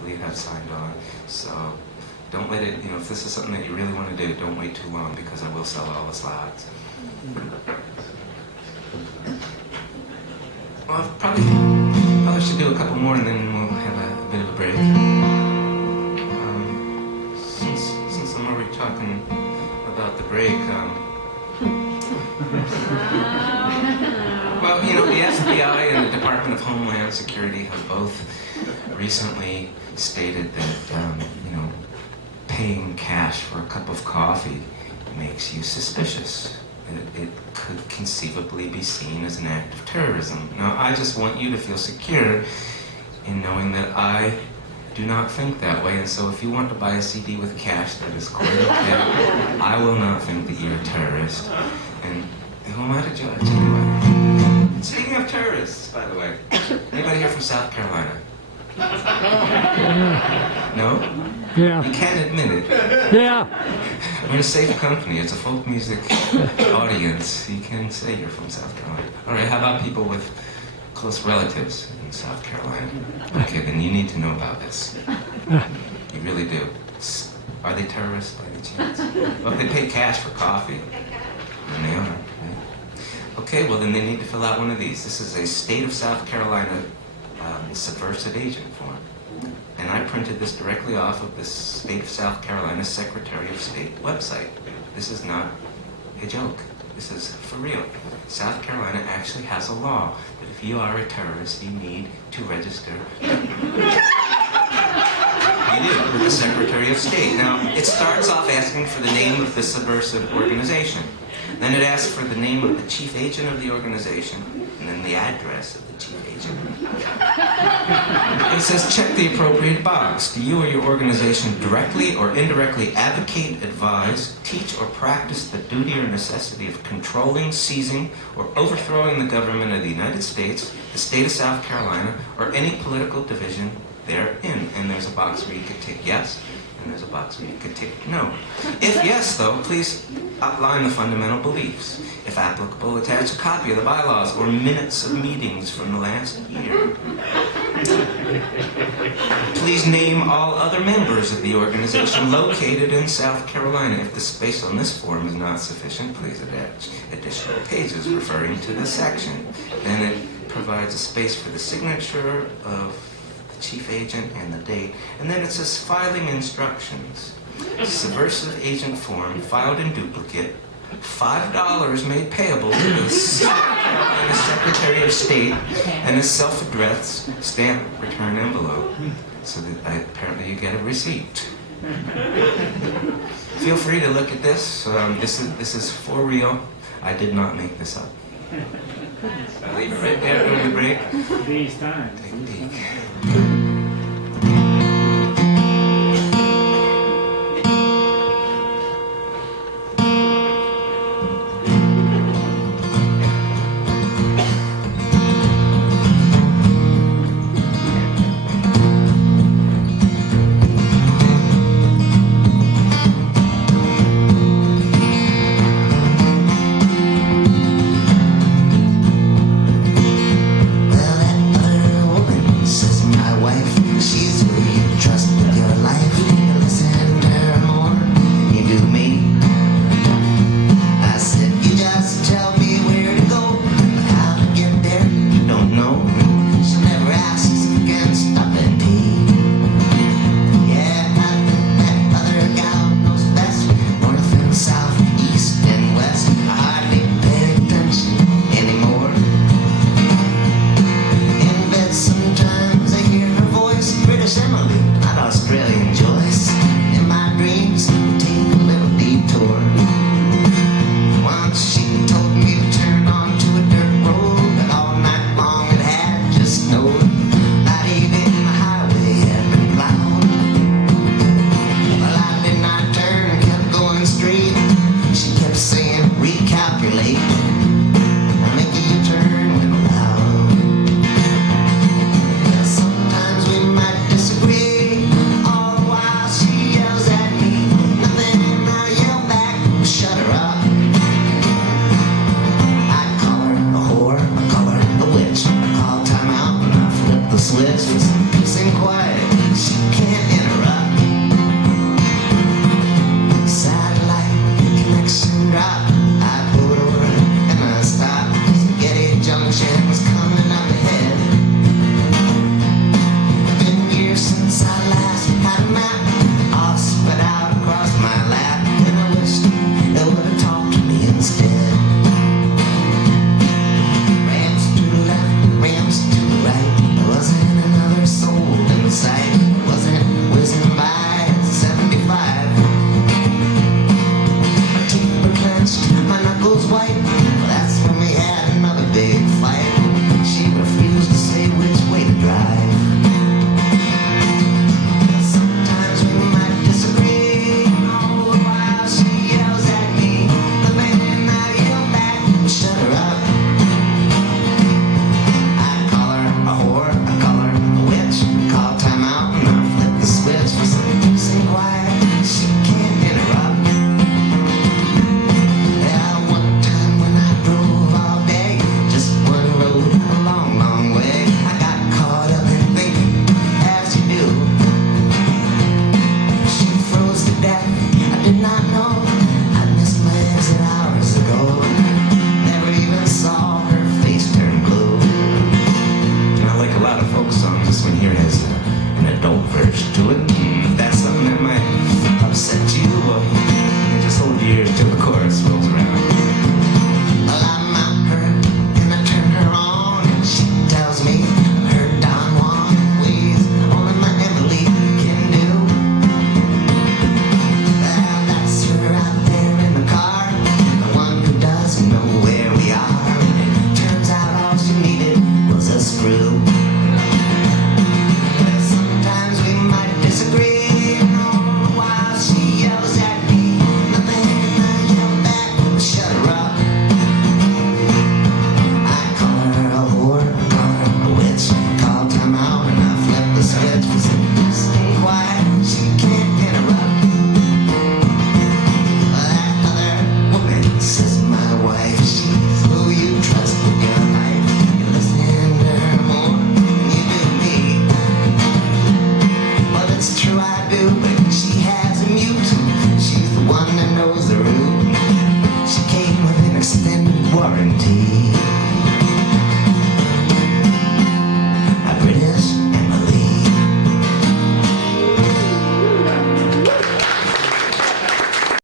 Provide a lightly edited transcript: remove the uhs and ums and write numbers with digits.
believe have signed on. So don't let it, if this is something that you really want to do, don't wait too long because I will sell all the slots. Well, probably should do a couple more and then we'll have a bit of a break. Since I'm already talking about the break, well, the FBI and the Department of Homeland Security have both recently stated that, paying cash for a cup of coffee makes you suspicious. It could conceivably be seen as an act of terrorism. Now, I just want you to feel secure in knowing that I do not think that way, and so if you want to buy a CD with cash, that is quite okay. I will not think that you're a terrorist, and who am I to judge anybody? Speaking of terrorists, by the way, anybody here from South Carolina? No? Yeah. You can't admit it. Yeah. We're in a safe company. It's a folk music audience. You can say you're from South Carolina. All right, how about people with close relatives in South Carolina? Okay, then you need to know about this. You really do. Are they terrorists by any chance? Well, they pay cash for coffee. And they are. Right? Okay, well then they need to fill out one of these. This is a state of South Carolina subversive agent form. And I printed this directly off of the State of South Carolina Secretary of State website. This is not a joke. This is for real. South Carolina actually has a law that if you are a terrorist, you need to register. You do, with the Secretary of State. Now, it starts off asking for the name of the subversive organization. Then it asks for the name of the chief agent of the organization, and then the address of the chief agent. It says, check the appropriate box. Do you or your organization directly or indirectly advocate, advise, teach, or practice the duty or necessity of controlling, seizing, or overthrowing the government of the United States, the state of South Carolina, or any political division therein? And there's a box where you could tick yes, and there's a box where you could tick no. If yes, though, please outline the fundamental beliefs. If applicable, attach a copy of the bylaws or minutes of meetings from the last year. Please name all other members of the organization located in South Carolina. If the space on this form is not sufficient, please attach additional pages referring to the section. Then it provides a space for the signature of the chief agent and the date. And then it says filing instructions. Subversive agent form filed in duplicate. $5 made payable to the Secretary of State and a self-addressed stamp return envelope. So that apparently you get a receipt. Feel free to look at this. This is for real. I did not make this up. I'll leave it right there during the break. These times. Take a peek. Sometimes we might disagree, all the while warranty.